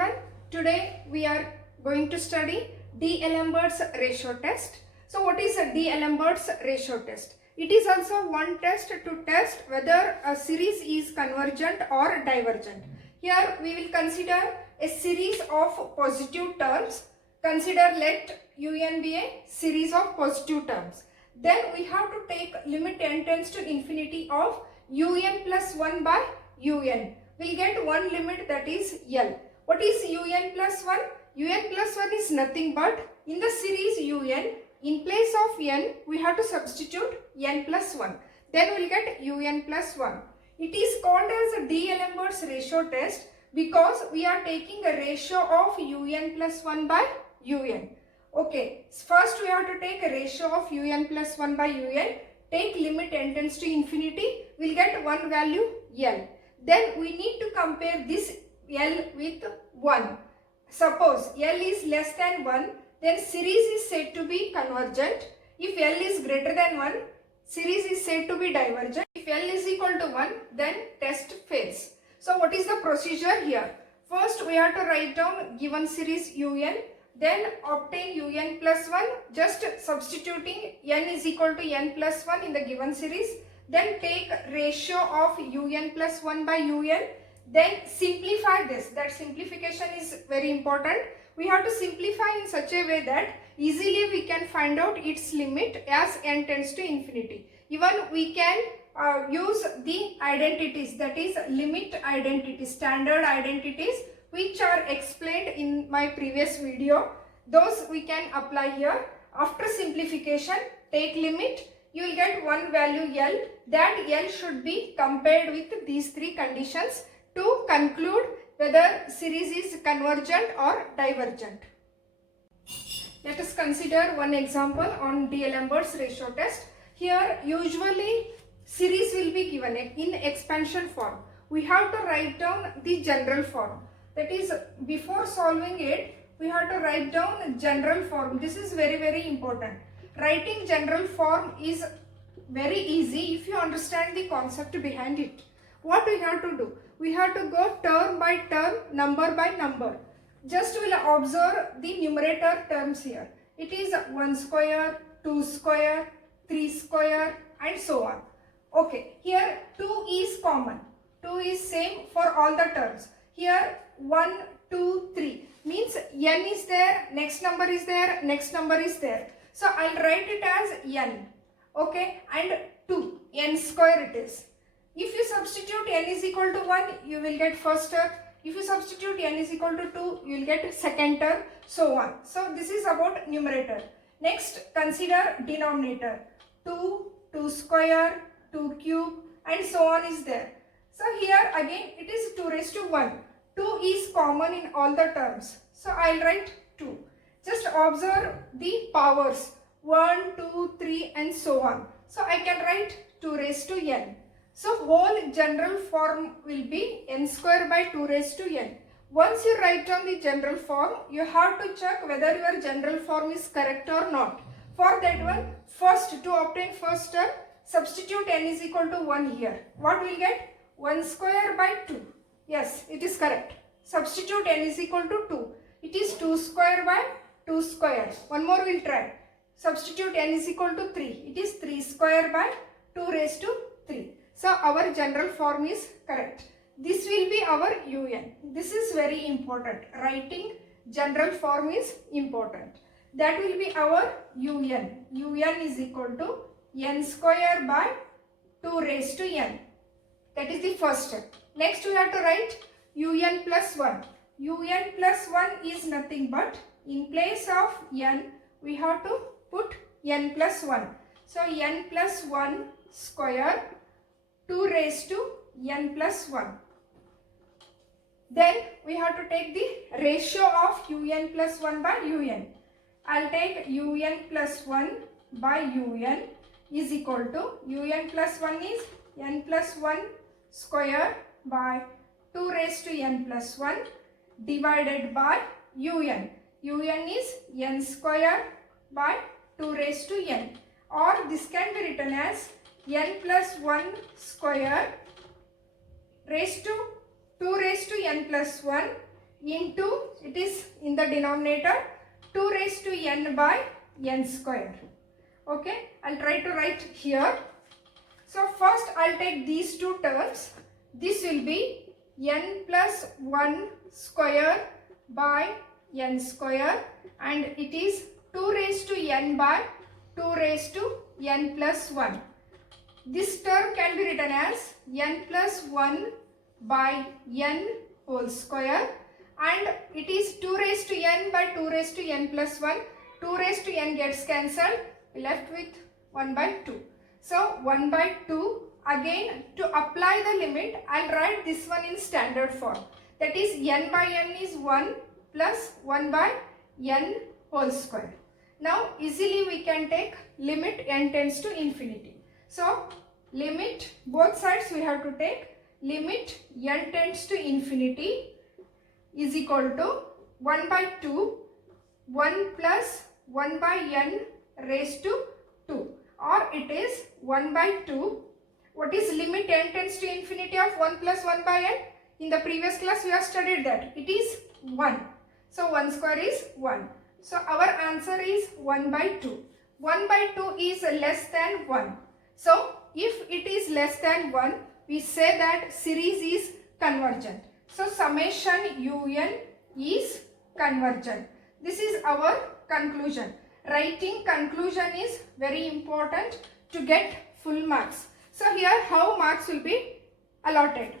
everyone. Today we are going to study D'Alembert's ratio test. So what is a D'Alembert's ratio test? It is also one test to test whether a series is convergent or divergent. Here we will consider a series of positive terms. Consider let un be a series of positive terms. Then we have to take limit n tends to infinity of un plus 1 by un. We'll get one limit, that is L. What is un plus 1? Un plus 1 is nothing but in the series un, in place of n, we have to substitute n plus 1. Then we'll get un plus 1. It is called as a D'Alembert's ratio test because we are taking a ratio of un plus 1 by un. Okay, first we have to take a ratio of un plus 1 by un. Take limit n tends to infinity. We'll get one value L. Then we need to compare this L with 1. Suppose L is less than 1, then series is said to be convergent. If L is greater than 1, series is said to be divergent. If L is equal to 1, then test fails. So what is the procedure here? First we have to write down given series un, then obtain un plus 1, just substituting n is equal to n plus 1 in the given series. Then take ratio of un plus 1 by un. Then simplify this. That simplification is very important. We have to simplify in such a way that easily we can find out its limit as n tends to infinity. Even we can use the identities, that is limit identities, standard identities, which are explained in my previous video. Those we can apply here. After simplification, take limit. You will get one value L. That L should be compared with these three conditions to conclude whether series is convergent or divergent. Let us consider one example on D'Alembert's ratio test. Here usually series will be given in expansion form. We have to write down the general form. That is, before solving it, we have to write down general form. This is very important. Writing general form is very easy if you understand the concept behind it. What we have to do? We have to go term by term, number by number. Just will observe the numerator terms here. It is 1 square, 2 square, 3 square and so on. Okay, here 2 is common. 2 is same for all the terms. Here 1, 2, 3 means n is there, next number is there, next number is there. So I'll write it as n, okay, and 2, n square it is. If you substitute n is equal to 1, you will get first term. If you substitute n is equal to 2, you will get second term, so on. So this is about numerator. Next, consider denominator. 2, 2 square, 2 cube and so on is there. So here again it is 2 raised to 1. 2 is common in all the terms. So I'll write 2. Just observe the powers 1, 2, 3 and so on. So I can write 2 raised to n. So whole general form will be n square by 2 raised to n. Once you write down the general form, you have to check whether your general form is correct or not. For that one, first to obtain first term, substitute n is equal to 1 here. What will get? 1 square by 2. Yes, it is correct. Substitute n is equal to 2. It is 2 square by 2 square. One more we'll try. Substitute n is equal to 3. It is 3 square by 2 raised to 3. So our general form is correct. This will be our un. This is very important. Writing general form is important. That will be our un. Un is equal to n square by 2 raised to n. That is the first step. Next we have to write un plus 1. Un plus 1 is nothing but in place of n, we have to put n plus 1. So n plus 1 square 2 raised to n plus 1. Then we have to take the ratio of un plus 1 by un. I'll take un plus 1 by un is equal to un plus 1 is n plus 1 square by 2 raised to n plus 1 divided by un. Un is n square by 2 raised to n, or this can be written as n plus 1 square raised to 2 raised to n plus 1 into, it is in the denominator, 2 raised to n by n square. Okay, I'll try to write here. So first I'll take these two terms. This will be n plus 1 square by n square, and it is 2 raised to n by 2 raised to n plus 1. This term can be written as n plus 1 by n whole square, and it is 2 raised to n by 2 raised to n plus 1. 2 raised to n gets cancelled, left with 1 by 2. So 1 by 2, again to apply the limit, I'll write this one in standard form. That is n by n is 1 plus 1 by n whole square. Now easily we can take limit n tends to infinity. So limit, both sides we have to take, limit n tends to infinity is equal to 1 by 2, 1 plus 1 by n raised to 2, or it is 1 by 2. What is limit n tends to infinity of 1 plus 1 by n? In the previous class we have studied that. It is 1. So 1 square is 1. So our answer is 1 by 2. 1 by 2 is less than 1. So if it is less than 1, we say that series is convergent. So summation un is convergent. This is our conclusion. Writing conclusion is very important to get full marks. So here how marks will be allotted.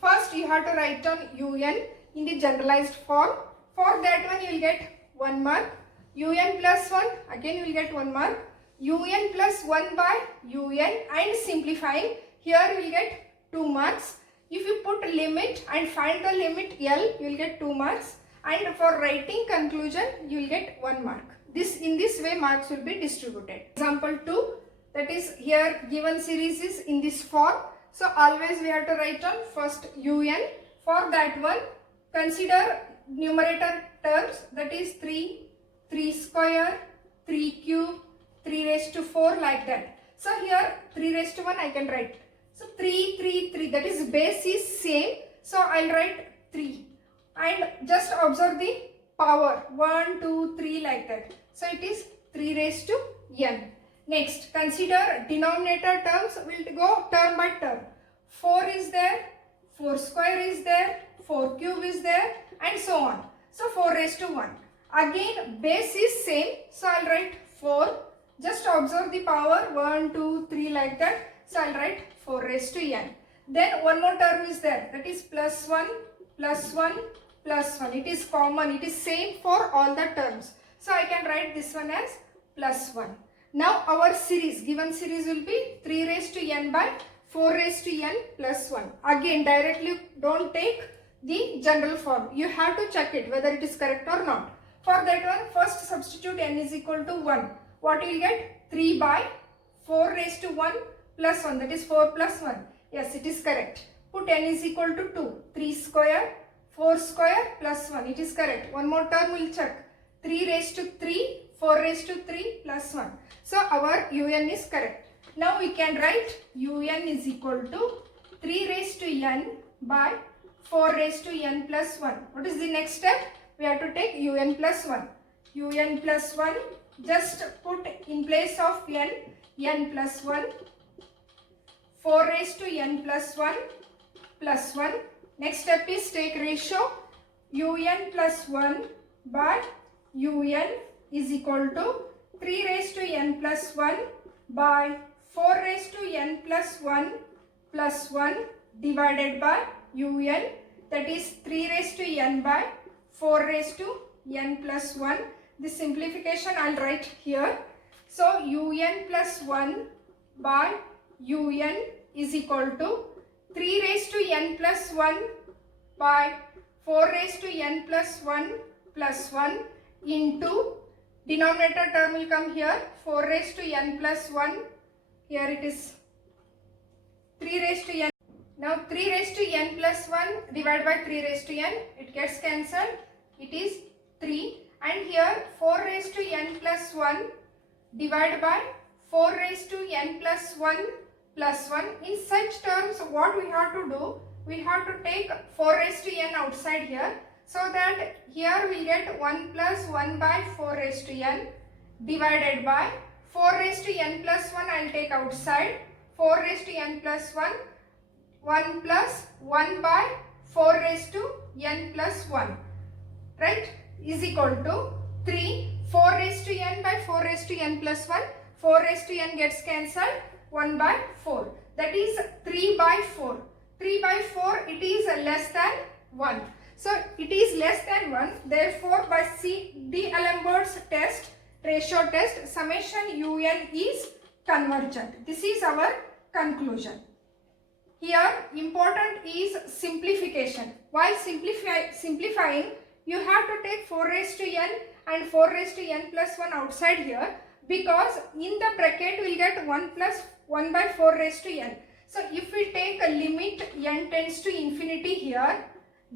First you have to write down un in the generalized form. For that one you will get 1 mark. Un plus 1, again you will get 1 mark. Un plus 1 by un, and simplifying, here you will get 2 marks. If you put limit and find the limit L, you will get 2 marks. And for writing conclusion, you will get 1 mark. In this way marks will be distributed. Example 2, that is here given series is in this form. So always we have to write down first un. For that one, consider numerator terms, that is 3, 3 square, 3 cube, 3 raised to 4, like that. So here 3 raised to 1 I can write. So 3, 3, 3, that is base is same. So I'll write 3. And just observe the power 1, 2, 3, like that. So it is 3 raised to n. Next, consider denominator terms. We'll go term by term. 4 is there, 4 square is there, 4 cube is there, and so on. So 4 raised to 1. Again base is same. So I'll write 4. Just observe the power 1, 2, 3, like that. So I'll write 4 raised to n. Then one more term is there, that is plus 1, plus 1, plus 1. It is common, it is same for all the terms. So I can write this one as plus 1. Now our series, given series will be 3 raised to n by 4 raised to n plus 1. Again directly don't take the general form. You have to check it whether it is correct or not. For that one, first substitute n is equal to 1. What you will get? 3 by 4 raised to 1 plus 1, that is 4 plus 1. Yes, it is correct. Put n is equal to 2. 3 square, 4 square plus 1. It is correct. One more term we will check. 3 raised to 3, 4 raised to 3 plus 1. So our un is correct. Now we can write un is equal to 3 raised to n by 4 raised to n plus 1. What is the next step? We have to take un plus 1. Un plus 1, just put in place of n plus 1. 4 raised to n plus 1 plus 1. Next step is take ratio un plus 1 by un is equal to 3 raised to n plus 1 by 4 raised to n plus 1 plus 1 divided by un, that is 3 raised to n by 4 raised to n plus 1. This simplification I'll write here. So un plus 1 by un is equal to 3 raised to n plus 1 by 4 raised to n plus 1 plus 1 into denominator term will come here, 4 raised to n plus 1. Here it is 3 raised to n. Now 3 raised to n plus 1 divided by 3 raised to n, it gets cancelled. It is 3. And here 4 raised to n plus 1 divided by 4 raised to n plus 1 plus 1. In such terms, what we have to do? We have to take 4 raised to n outside here. So that here we get 1 plus 1 by 4 raised to n divided by 4 raised to n plus 1 I will take outside, 4 raised to n plus 1, 1 plus 1 by 4 raised to n plus 1, right, is equal to 3, 4 raised to n by 4 raised to n plus 1, 4 raised to n gets cancelled, 1 by 4, that is 3 by 4. 3 by 4 it is less than 1. So it is less than 1, therefore by D'Alembert's test, ratio test, summation un is convergent. This is our conclusion. Here important is simplification. While simplifying, you have to take 4 raised to n and 4 raised to n plus 1 outside here, because in the bracket we will get 1 plus 1 by 4 raised to n. So if we take a limit n tends to infinity here,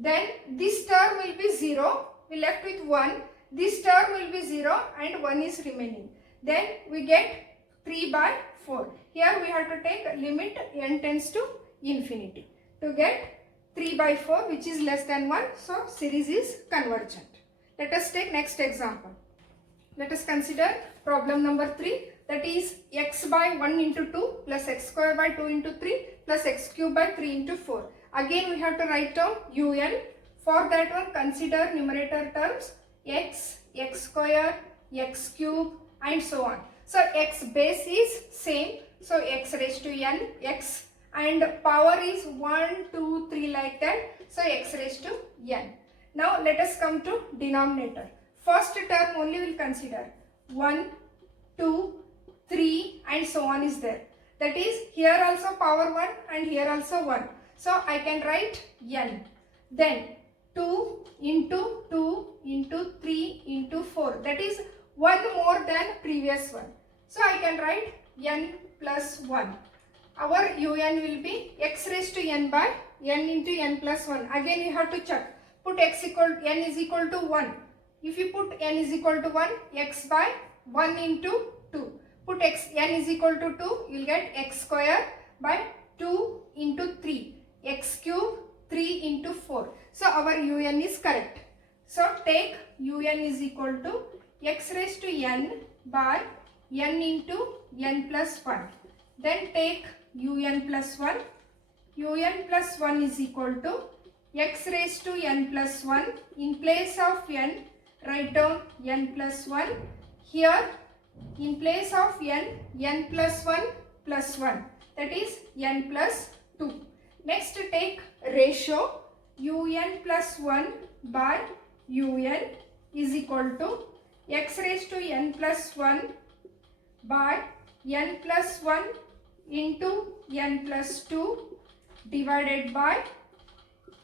then this term will be 0, we left with 1, this term will be 0 and 1 is remaining. Then we get 3 by 4. Here we have to take limit n tends to infinity to get 3 by 4 which is less than 1. So series is convergent. Let us take next example. Let us consider problem number 3, that is x by 1 into 2 plus x square by 2 into 3 plus x cube by 3 into 4. Again we have to write down un. For that one consider numerator terms x, x square, x cube and so on. So x base is same, so x raised to n, x, and power is 1, 2, 3 like that, so x raised to n. Now let us come to denominator. First term only will consider 1, 2, 3 and so on is there. That is here also power 1 and here also 1. So I can write n. Then 2 into 2 into 3 into 4. That is 1 more than previous one. So I can write n plus 1. Our un will be x raised to n by n into n plus 1. Again you have to check. Put x equal n is equal to 1. If you put n is equal to 1, x by 1 into 2. Put n is equal to 2, you will get x square by 2 into 3. X cube 3 into 4. So our un is correct. So take un is equal to x raised to n by n into n plus 1. Then take un plus 1. Un plus 1 is equal to x raised to n plus 1. In place of n, write down n plus 1. Here in place of n plus 1 plus 1. That is n plus 2. Next take ratio un plus 1 by un is equal to x raised to n plus 1 by n plus 1 into n plus 2 divided by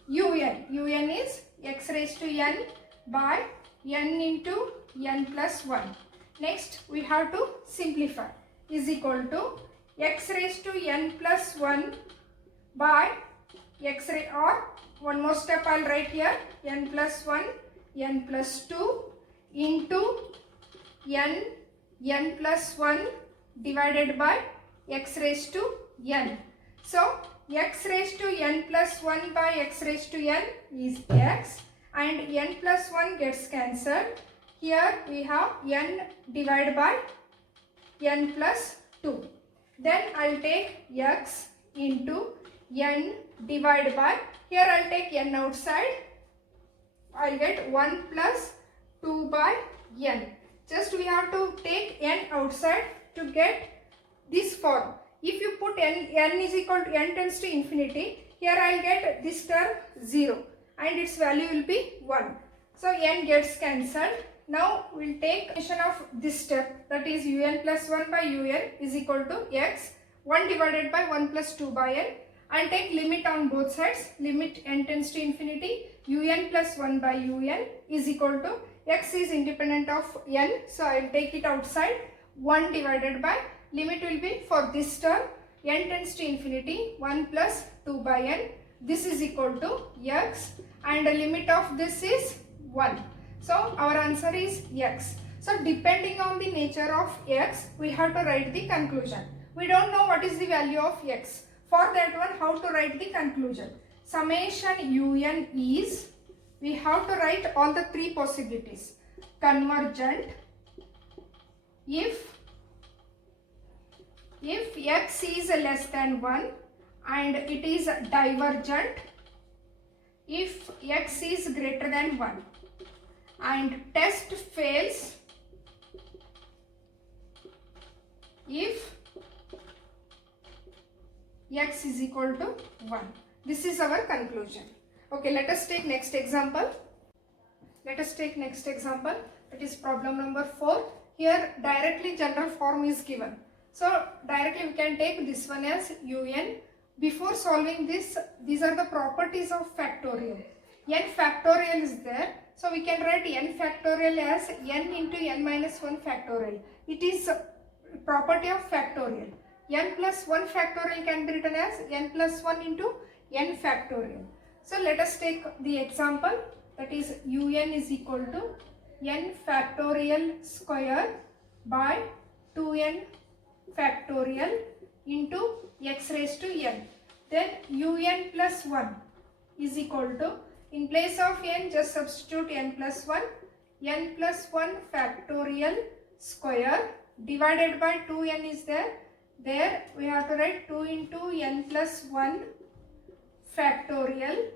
un. Un is x raised to n by n into n plus 1. Next we have to simplify, is equal to x raised to n plus 1 by x raised, or one more step I will write here, n plus 1, n plus 2 into n plus 1 divided by x raised to n. So x raised to n plus 1 by x raised to n is x, and n plus 1 gets cancelled. Here we have n divided by n plus 2. Then I will take x into n divided by, here I will take n outside, I will get 1 plus 2 by n. Just we have to take n outside to get this form. If you put n is equal to n tends to infinity, here I will get this term 0 and its value will be 1. So n gets cancelled. Now we will take summation of this step, that is un plus 1 by un is equal to x, 1 divided by 1 plus 2 by n, and take limit on both sides. Limit n tends to infinity, un plus 1 by un is equal to, x is independent of n, so I will take it outside, 1 divided by, limit will be for this term, n tends to infinity, 1 plus 2 by n, this is equal to x, and the limit of this is 1. So our answer is x. So depending on the nature of x, we have to write the conclusion. We don't know what is the value of x. For that one, how to write the conclusion? Summation un is we have to write all the three possibilities. Convergent if x is less than 1, and it is divergent if x is greater than 1, and test fails if x is equal to 1. This is our conclusion. Okay, let us take next example. Let us take next example. That is problem number 4. Here directly general form is given. So directly we can take this one as un. Before solving this, these are the properties of factorial. N factorial is there. So we can write n factorial as n into n minus 1 factorial. It is property of factorial. N plus 1 factorial can be written as n plus 1 into n factorial. So let us take the example, that is un is equal to n factorial square by 2n factorial into x raised to n. Then un plus 1 is equal to, in place of n just substitute n plus 1 factorial square divided by 2n is there. There we have to write 2 into n plus 1 factorial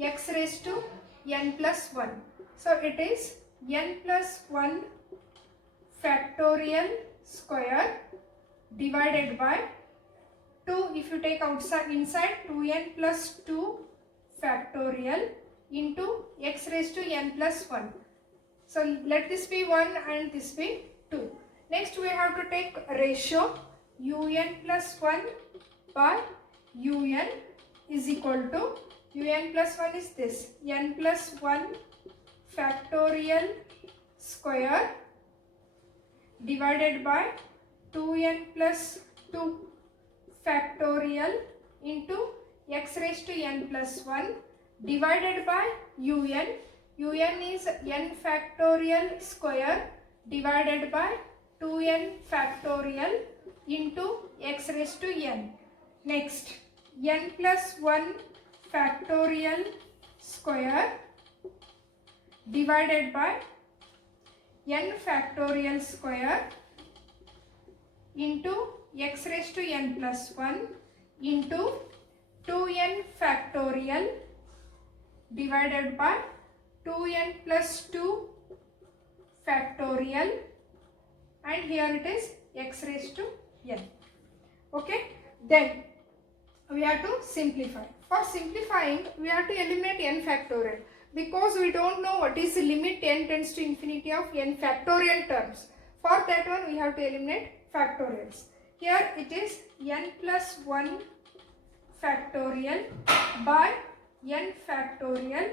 x raised to n plus 1. So it is n plus 1 factorial square divided by 2, if you take outside inside, 2n plus 2 factorial into x raised to n plus 1. So let this be 1 and this be 2. Next we have to take ratio un plus 1 by un is equal to, un plus 1 is this, n plus 1 factorial square divided by 2n plus 2 factorial into x raised to n plus 1 divided by un. Un is n factorial square divided by 2n factorial into x raised to n. Next, n plus 1 factorial square divided by n factorial square into x raised to n plus 1 into 2n factorial divided by 2n plus 2 factorial, and here it is x raised to n. Okay, then we have to simplify. For simplifying, we have to eliminate n factorial because we don't know what is the limit n tends to infinity of n factorial terms. For that one we have to eliminate factorials. Here it is n plus 1 factorial by n factorial,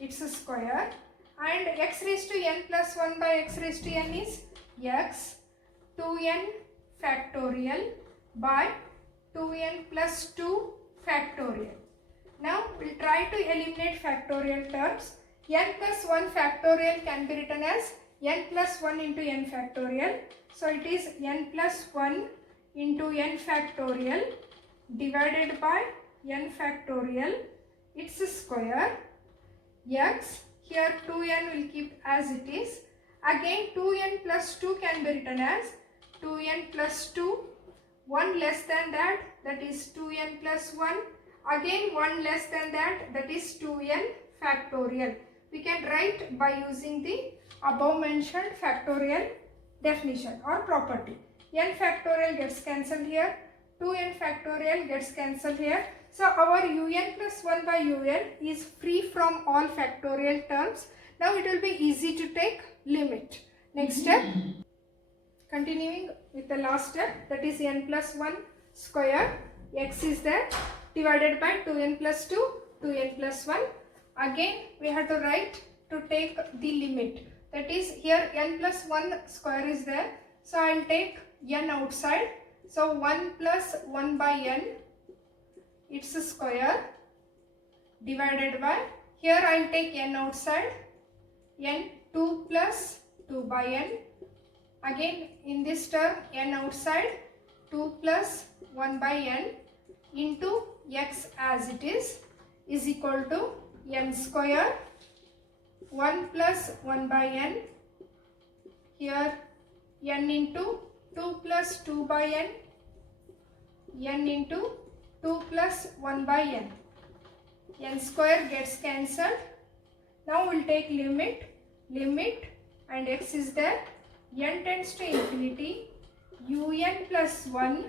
it's a square, and x raised to n plus 1 by x raised to n is x, 2n factorial by 2n plus 2 factorial. Now we'll try to eliminate factorial terms. N plus 1 factorial can be written as n plus 1 into n factorial. So it is n plus 1 into n factorial divided by n factorial, it's a square, x, here 2n will keep as it is. Again 2n plus 2 can be written as 2n plus 2, 1 less than that, that is 2n plus 1, again 1 less than that, that is 2n factorial. We can write by using the above mentioned factorial definition or property. N factorial gets cancelled here, 2n factorial gets cancelled here. So our un plus 1 by un is free from all factorial terms. Now it will be easy to take limit. Next step, continuing with the last step, that is n plus 1 square, x is there, divided by 2n plus 2, 2n plus 1. Again we have to write to take the limit, that is here n plus 1 square is there, so I will take n outside, so 1 plus 1 by n, it's a square, divided by, here I will take n outside, n 2 plus 2 by n, again in this term n outside, 2 plus 1 by n into x as it is equal to n square, 1 plus 1 by n, here n into 2 plus 2 by n into 2 plus 1 by n square gets cancelled. Now we'll take limit and x is there, n tends to infinity, un plus 1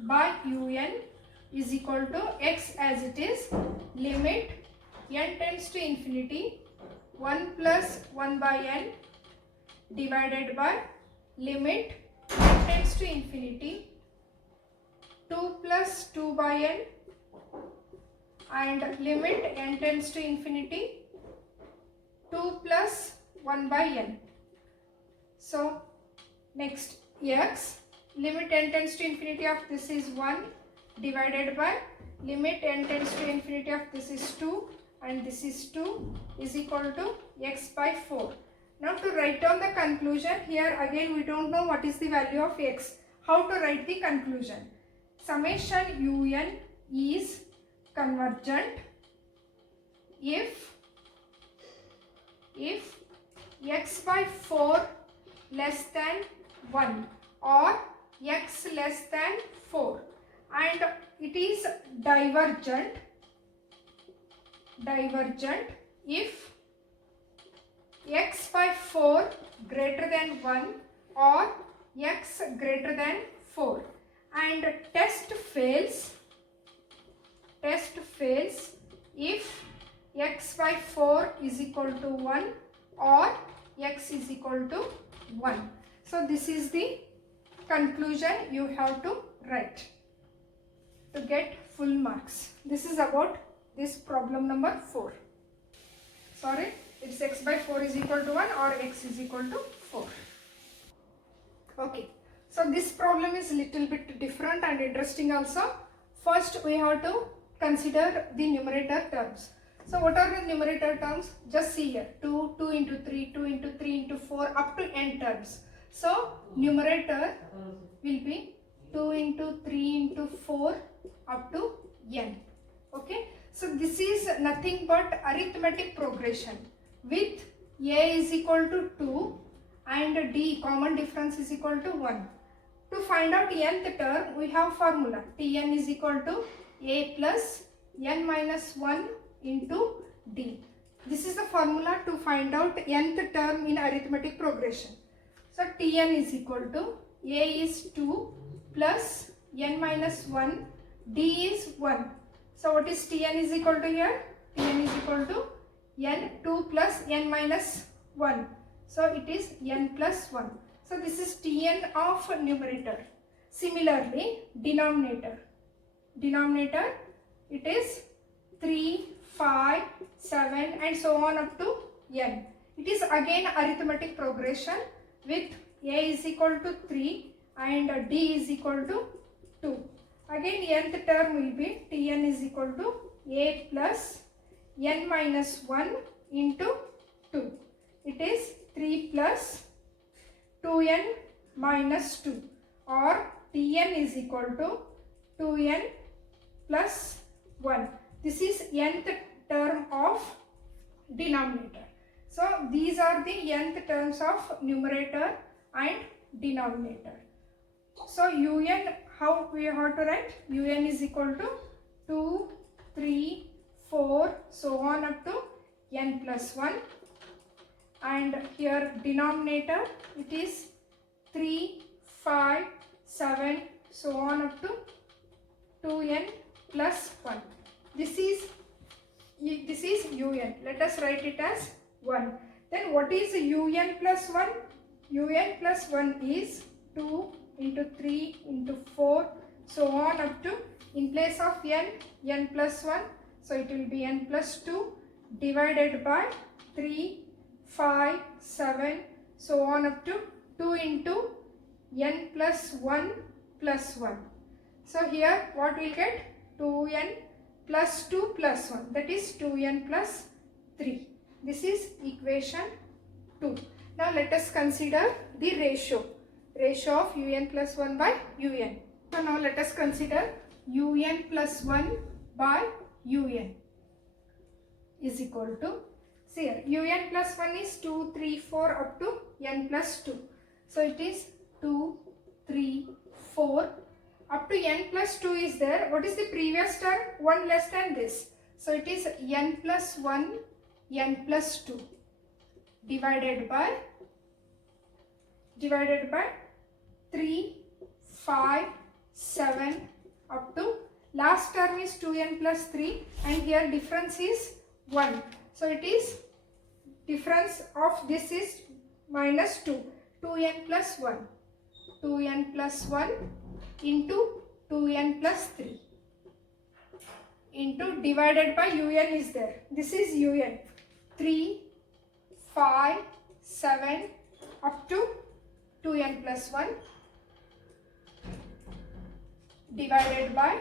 by un is equal to x as it is, limit n tends to infinity, 1 plus 1 by n divided by limit n tends to infinity, 2 plus 2 by n and limit n tends to infinity, 2 plus 1 by n. So next x, limit n tends to infinity of this is 1 divided by limit n tends to infinity of this is 2 and this is 2 is equal to x by 4. Now to write down the conclusion, here again we don't know what is the value of x. How to write the conclusion? Summation un is convergent if x by 4 less than 1 or x less than 4, and it is divergent if x by 4 greater than 1 or x greater than 4, and test fails if x by 4 is equal to 1 or x is equal to 1. So this is the conclusion you have to write to get full marks. This is about this problem number 4. Sorry, it's x by 4 is equal to 1 or x is equal to 4. Okay, so this problem is little bit different and interesting also. First we have to consider the numerator terms. So what are the numerator terms? Just see here, 2 into 3, 2 into 3 into 4 up to n terms. So numerator will be 2 into 3 into 4 up to n. Okay, so this is nothing but arithmetic progression with a is equal to 2 and d common difference is equal to 1. To find out nth term, we have formula Tn is equal to a plus n minus 1 into d. This is the formula to find out nth term in arithmetic progression. So Tn is equal to a is 2 plus n minus 1, d is 1. So what is Tn is equal to here? Tn is equal to n 2 plus n minus 1. So it is n plus 1. So this is Tn of numerator. Similarly, denominator it is 3, 5, 7 and so on up to n. It is again arithmetic progression with a is equal to 3 and d is equal to 2. Again nth term will be Tn is equal to a plus n minus 1 into 2. It is 3 plus 2n minus 2 or Tn is equal to 2n plus 1. This is nth term of denominator. So these are the nth terms of numerator and denominator. So un, how we have to write? Un is equal to 2, 3, 4, so on up to n plus 1. And here denominator, it is 3, 5, 7, so on up to 2n plus 1. This is un. Let us write it as 1. Then what is un plus 1? Un plus 1 is 2 into 3 into 4, so on up to, in place of n plus 1, so it will be n plus 2 divided by 3, 5, 7, so on up to 2 into n plus 1 plus 1. So here what we will get? 2n plus 2 plus 1, that is 2n plus 3. This is equation 2. Now let us consider the ratio of un plus 1 by un. So now let us consider un plus 1 by un. is equal to, see here, un plus 1 is 2, 3, 4 up to n plus 2. So it is 2, 3, 4 up to n plus 2 is there. What is the previous term? 1 less than this. So it is n plus 1, n plus 2 divided by 3, 5, 7 up to last term is 2n plus 3 and here difference is 1. So it is difference of this is minus 2. 2n plus 1. 2n plus 1 into 2n plus 3 into divided by un is there. This is un. 3, 5, 7 up to 2n plus 1 divided by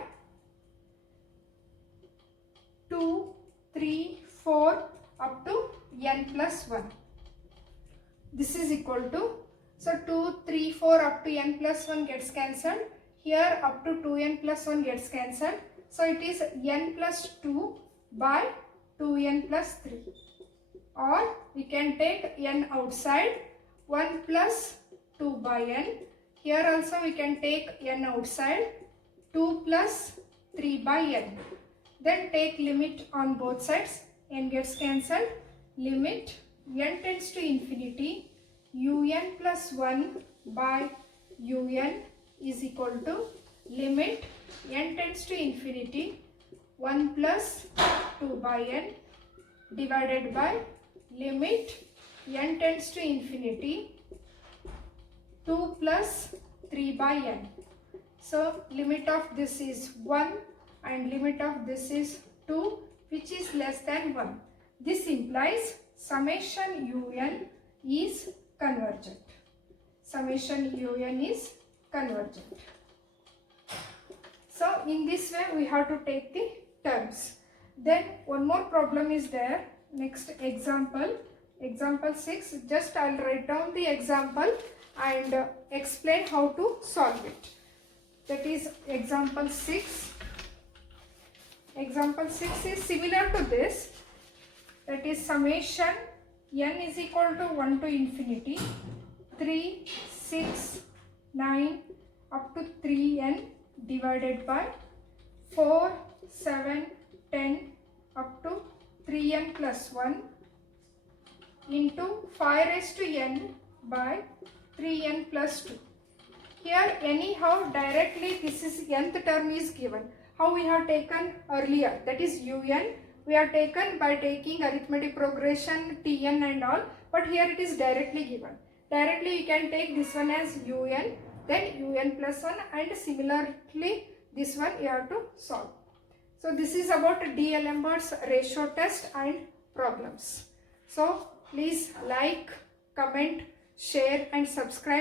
2, 3, 4 up to n plus 1. This is equal to, so 2, 3, 4 up to n plus 1 gets cancelled. Here up to 2n plus 1 gets cancelled. So it is n plus 2 by 2n plus 3. Or we can take n outside, 1 plus 2 by n. Here also we can take n outside, 2 plus 3 by n. Then take limit on both sides, n gets cancelled. Limit n tends to infinity, un plus 1 by un is equal to limit n tends to infinity, 1 plus 2 by n divided by limit n tends to infinity, 2 plus 3 by n. So limit of this is 1 and limit of this is 2, which is less than 1. This implies summation un is convergent. Summation un is convergent. So in this way we have to take the terms. Then one more problem is there. Next example, example 6. Just I will write down the example and explain how to solve it. That is example 6. Example 6 is similar to this. That is summation n is equal to 1 to infinity, 3, 6, 9 up to 3n divided by 4, 7, 10 up to 3n plus 1 into 5 raised to n by 3n plus 2. Here anyhow directly this is nth term is given. How we have taken earlier, that is un, we have taken by taking arithmetic progression, tn and all, but here it is directly given. Directly you can take this one as un, then un plus 1 and similarly this one you have to solve. So this is about D'Alembert's ratio test and problems. So please like, comment, share and subscribe.